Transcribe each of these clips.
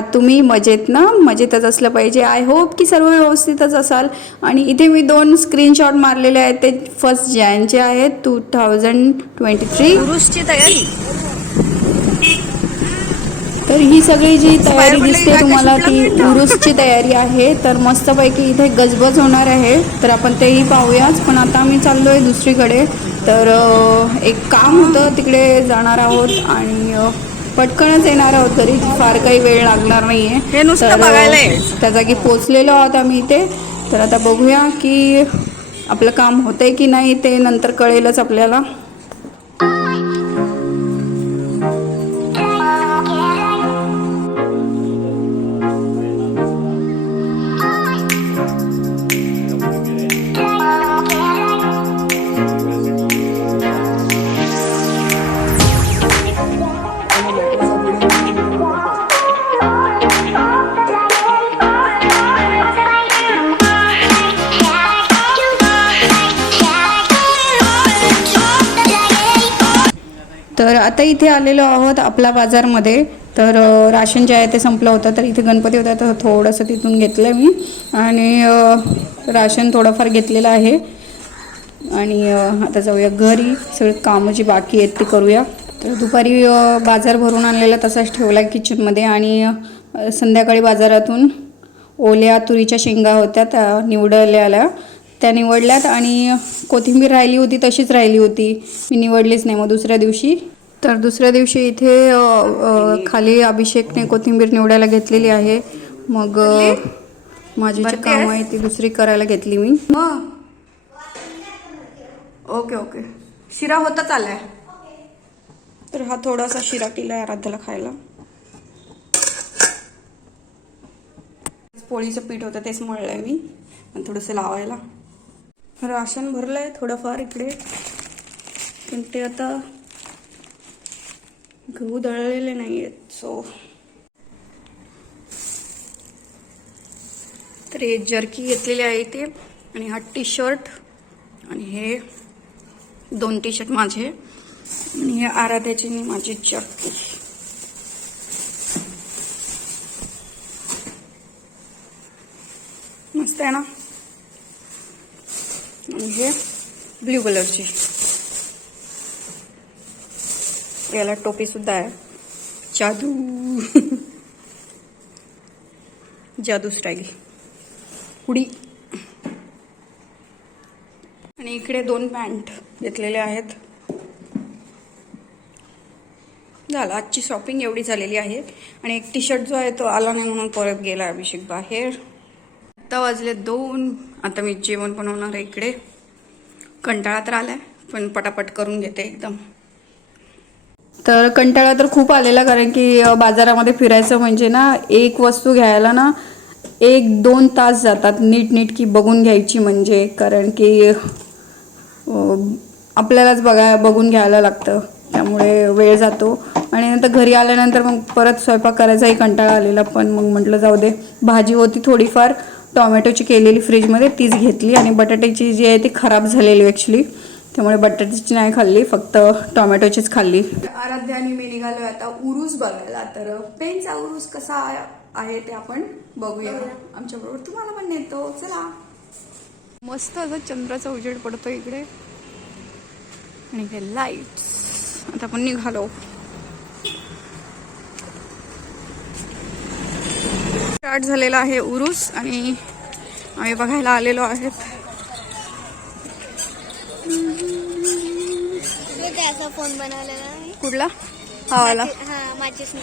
आहात तुम्ही? मजेत ना? मजेतच असलं पाहिजे. आय होप की सर्व व्यवस्थितच असाल. आणि इथे मी 2 स्क्रीनशॉट मारलेले आहेत, ते 1 जानेचे आहेत 2023. उरूसची तयारी. तर ही सगळी जी बाहेर तयारी पडलं की दिसते काय काय तुम्हाला सुटलं ती मिनिट. उरूसची तयारी आहे. तर मस्तपैकी इथे गजबज होणार आहे, तर आपण तेही पाहूयाच. पण आता आम्ही चाललो आहे दुसरीकडे. तर एक काम होतं, तिकडे जाणार आहोत आणि पटकनच येणार आहोत घरी. फार काही वेळ लागणार नाही आहे. हे नुसतं तर बघायला यायचं. त्या जागी पोचलेलो आहोत आम्ही इथे. तर आता बघूया की आपलं काम होतंय की नाही, ते नंतर कळेलच आपल्याला. तर आता इथे आलेलो आहोत आपला बाजारमध्ये. तर राशन जे आहे ते संपलं होतं, तर इथे गणपती होता तर थोडंसं तिथून घेतलं मी आणि राशन थोडंफार घेतलेलं आहे. आणि आता जाऊया घरी. सगळे कामं जी बाकी आहेत ते करूया. तर दुपारी बाजार भरून आणलेला तसाच ठेवला किचनमध्ये. आणि संध्याकाळी बाजारातून ओल्या तुरीच्या शेंगा होत्या, त्या निवडलेल्या, त्या निवडल्यात. आणि कोथिंबीर राहिली होती तशीच राहिली होती, मी निवडलीच नाही. मग दुसऱ्या दिवशी इथे खाली अभिषेकने कोथिंबीर निवडायला घेतलेली आहे. मग माझी जी कामं आहे ती दुसरी करायला घेतली मी. Okay okay. शिरा होताच आलाय. तर हा थोडासा शिरा केलाय आराध्याला खायला. पोळीचं पीठ होतं तेच मळलंय मी, आणि थोडंसं लावायला. राशन भरलंय थोडंफार इकडे, पण ते आता गहू दळलेले नाही आहेत. सो तर हे जर्की घेतलेली आहे इथे, आणि हा टी शर्ट, आणि हे 2 टी शर्ट माझे, आणि हे आराध्याची माझी जर्की. मस्त आहे ना? आणि हे ब्ल्यू कलरची, याला टोपी सुद्धा आहे. जादू जादू स्टाईल उडी. आणि इकडे 2 पॅन्ट घेतलेले आहेत. झालं, आजची शॉपिंग एवढी झालेली आहे. आणि एक टी शर्ट जो आहे तो आला नाही म्हणून परत गेला अभिषेक बाहेर. आता वाजले 2. आता मी जेवण बनवणार आहे इकडे. कंटाळा तर आलाय, पण पटापट करून घेते एकदम. तर कंटाळा तर खूप आलेला, कारण की बाजारामध्ये फिरायचं म्हणजे ना, एक वस्तू घ्यायला ना 1-2 तास जातात नीटकी बघून घ्यायची म्हणजे. कारण की आपल्यालाच बघून घ्यायला लागतं, त्यामुळे वेळ जातो. आणि नंतर घरी आल्यानंतर मग परत स्वयंपाक करायचाही कंटाळा आलेला. पण मग म्हटलं जाऊ दे. भाजी होती थोडीफार टोमॅटोची केलेली फ्रीजमध्ये, तीच घेतली. आणि बटाट्याची जी आहे ती खराब झालेली ॲक्च्युली, त्यामुळे बटाट्याची नाही खाल्ली, फक्त टोमॅटोचीच खाल्ली. आराध्या आणि मी निघालो आता उरूस बघायला. तर पेनचा उरूस कसा आहे ते आपण बघूया. आमच्याबरोबर तुम्हाला पण नेतो, चला. मस्त असं चंद्राचा उजेड पडतो इकडे, आणि हे लाईट्स. आता आपण निघालो. स्टार्ट झालेला आहे उरूस, आणि आम्ही बघायला आलेलो आहेत. त्याचा फोन बनवलेला कुठला? हा वाला. माझीच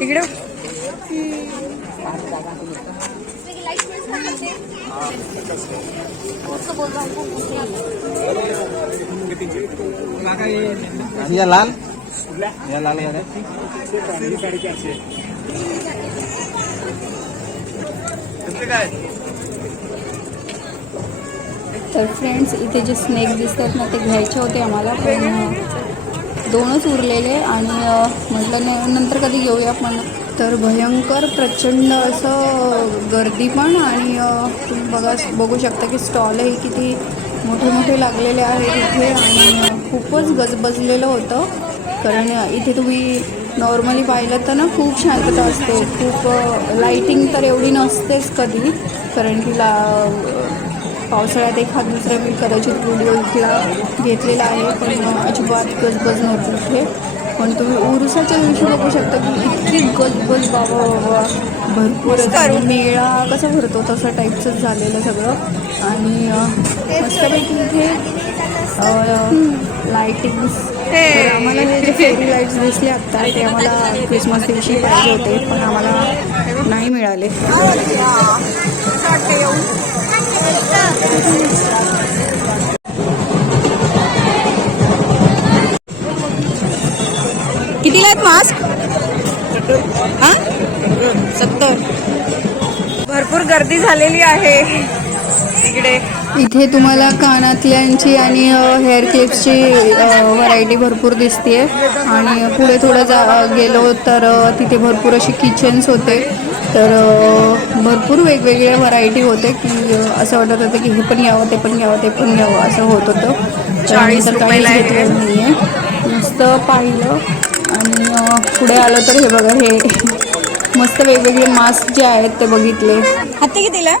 इकडे या लाल तर फ्रेंड्स, इथे जे स्नेक दिसतात ना, ते घ्यायचे होते आम्हाला, पण 2च उरलेले. आणि म्हटलं नाही, नंतर कधी घेऊया. पण तर भयंकर प्रचंड असं गर्दी पण. आणि तुम्ही बघू शकता की स्टॉलही किती मोठे मोठे लागलेले आहेत इथे आणि खूपच गजबजलेलं होतं. कारण इथे तुम्ही नॉर्मली पाहिलं तर ना खूप शांतता असते, खूप लाईटिंग तर एवढी नसतेच कधी. कारण की पावसाळ्यात एखाद दुसरा मी कदाचित व्हिडिओ इथला घेतलेला आहे, पण अजिबात गजबज नव्हती इथे. पण तुम्ही उरुसाच्या दिवशी बघू शकता की इतकी गजबज बाबा भरपूर मेळा कसा भरतो तसं टाईपचंच झालेलं सगळं. आणि मस्तपैकी इथे लाईटिंग्स, आम्हाला हे जे फेरी लाईट्स दिसले आत्ता ते आम्हाला क्रिसमस दिवशी पाहिजे होते, पण आम्हाला नाही मिळाले. कितीला आहेत मास्क? हां 70. भरपूर गर्दी झालेली आहे इकडे. इथे तुम्हाला कानातल्यांची आणि हेअर क्लिप्सची व्हरायटी भरपूर दिसते. आणि पुढे थोडं गेलो तर तिथे भरपूर असे किचन्स होते. तर भरपूर वेगवेगळ्या व्हरायटी होते की असं वाटत होतं की हे पण घ्यावं, ते पण घ्यावं, ते पण घ्यावं असं होत होतं. 40 रुपयाला घेतलं नाही आहे, मस्त पाहिलं. आणि पुढे आलो तर हे बघा, हे मस्त वेगवेगळे मास्क जे आहेत ते बघितले. हत्ती कितीला?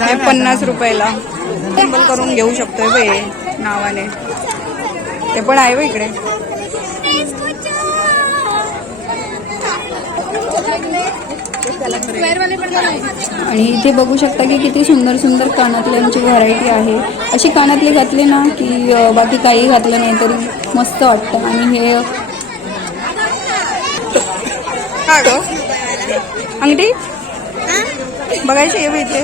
हे 50 रुपयाला सिंबल करून घेऊ शकतोय बे नावाने. ते पण आहे बघ इकडे. आणि इथे बघू शकता की किती सुंदर सुंदर कानातल्यांची व्हरायटी आहे. अशी कानातले घातले ना की बाकी काही घातलं नाही तरी मस्त वाटतं. आणि हे काय गं अंगठी बघायची आहे इथे.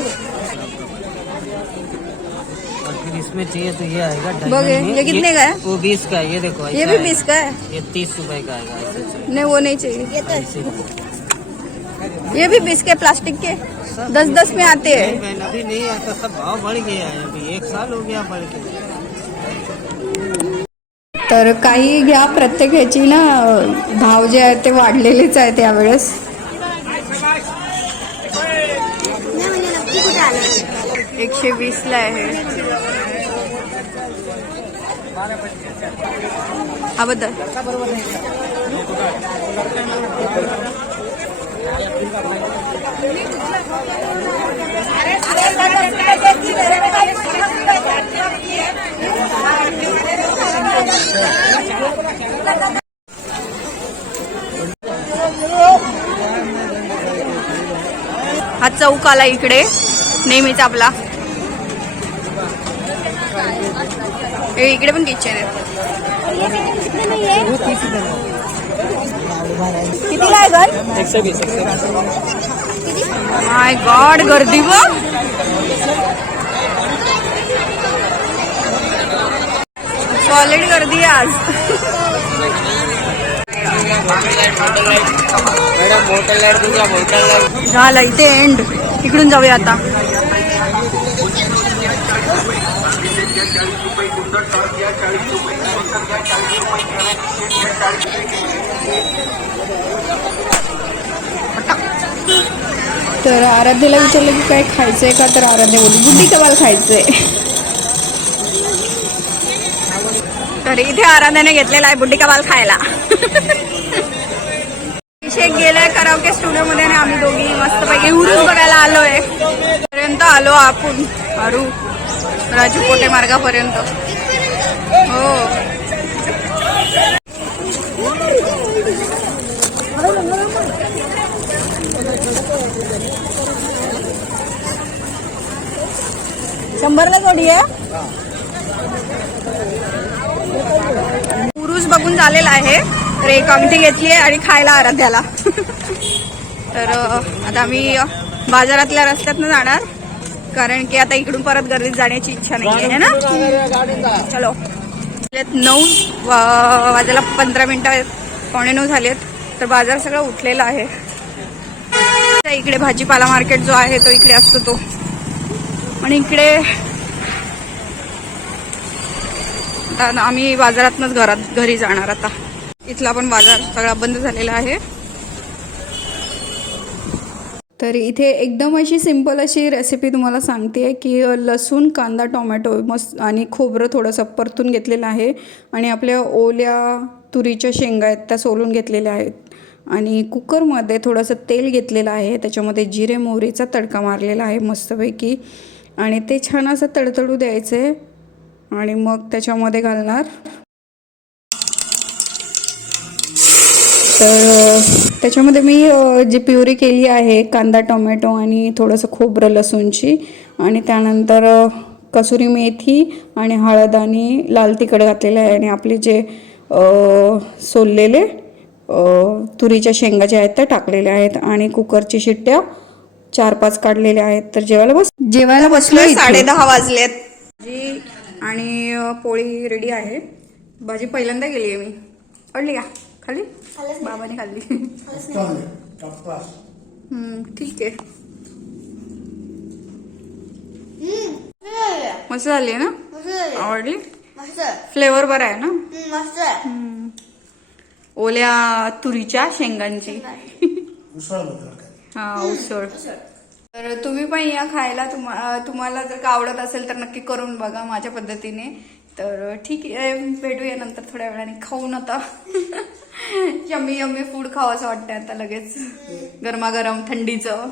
इसमें चाहिए तो ये आएगा बघे ये कितने का है? वो 20 का है, ये देखो ये भी 20 का है? ये 30 रुपए का आएगा। नहीं वो नहीं चाहिए. ये भी 20 के प्लास्टिक के 10-10 में आते हैं. अभी नहीं आता, सब भाव बढ़ गया है, अभी 1 साल हो गया बढ़ के. तर काही घ्या, प्रत्येक ह्याची ना भाव जे आहेत ते वाढलेलेच आहेत यावेळेस. 120 ला आहे हा बद्दल. हा चौक आला इकडे नेहमीच आपला. इकडे पण किचन आहे. कितीला आहे घर? 120. माय गॉड गर्दी ग. सॉलिड गर्दी आहे आज. झालं इथे एंड. इकडून जाऊया आता. तर आराध्याला विचारलं की काय खायचंय का, तर आराध्या बोलली बुड्डी कबाल खायचंय. तर इथे आराध्याने घेतलेला आहे बुड्डी कबाल खायला. शेख गेलाय कराओके स्टुडिओ मध्ये आणि आम्ही दोघी मस्तपैकी उरूस बघायला आलोय. पर्यंत आलो आपण अरू राजू कोटे मार्गापर्यंत. हो शंभरला जोडी आहे. उरूस बघून झालेला आहे. तर एक अंगठी घेतली आहे आणि खायला आराध्याला. तर आता आम्ही बाजारातल्या रस्त्यातनं जाणार, कारण की आता इकडून परत गर्दीत जाण्याची इच्छा नाही आहे ना. चलो 9 वाजायला 15 मिनिटं 8:45 झालेत. तर बाजार सगळं उठलेला आहे. इकडे भाजीपाला मार्केट जो आहे तो इकडे असतो तो. आणि इकडे आता आम्ही बाजारातनंच घरी जाणार आता. इथला पण बाजार सगळा बंद झालेला आहे. तर इथे एकदम अशी सिंपल अशी रेसिपी तुम्हाला सांगते की लसूण, कांदा, टोमॅटो मस्त आणि खोबरं थोडंसं परतून घेतलेलं आहे आणि आपल्या ओल्या तुरीच्या शेंगा आहेत त्या सोलून घेतलेल्या आहेत आणि कुकरमध्ये थोडंसं तेल घेतलेलं आहे. त्याच्यामध्ये जिरे मोहरीचा तडका मारलेला आहे मस्तपैकी आणि ते छान असं तडतडू द्यायचं आहे आणि मग त्याच्यामध्ये घालणार. तर त्याच्यामध्ये मी जी प्युरी केली आहे कांदा, टोमॅटो आणि थोडंसं खोबरं लसूणची आणि त्यानंतर कसुरी मेथी आणि हळद आणि लाल तिखट घातलेलं आहे आणि आपले जे सोललेले तुरीच्या शेंगा ज्या आहेत त्या टाकलेल्या आहेत आणि कुकरची शिट्ट्या 4-5 काढलेल्या आहेत. तर जेवायला बसलोय. 10:30 वाजलेत. भाजी आणि पोळी रेडी आहे. भाजी पहिल्यांदा गेली आहे मी. आवडली का? खाल्ली? बाबाने खाल्ली. ठीक आहे. मस्त झाली आहे ना? आवडली? फ्लेवर बरा आहे ना? ओल्या तुरीच्या शेंगांची. हा, उसळ. तर तुम्ही पण या खायला. तुम्हाला जर का आवडत असेल तर नक्की करून बघा माझ्या पद्धतीने. तर ठीक आहे, भेटूया नंतर थोड्या वेळाने. खाऊन आता यम्मी यम्मी फूड खावं असं वाटतं आता लगेच, गरमागरम थंडीचं.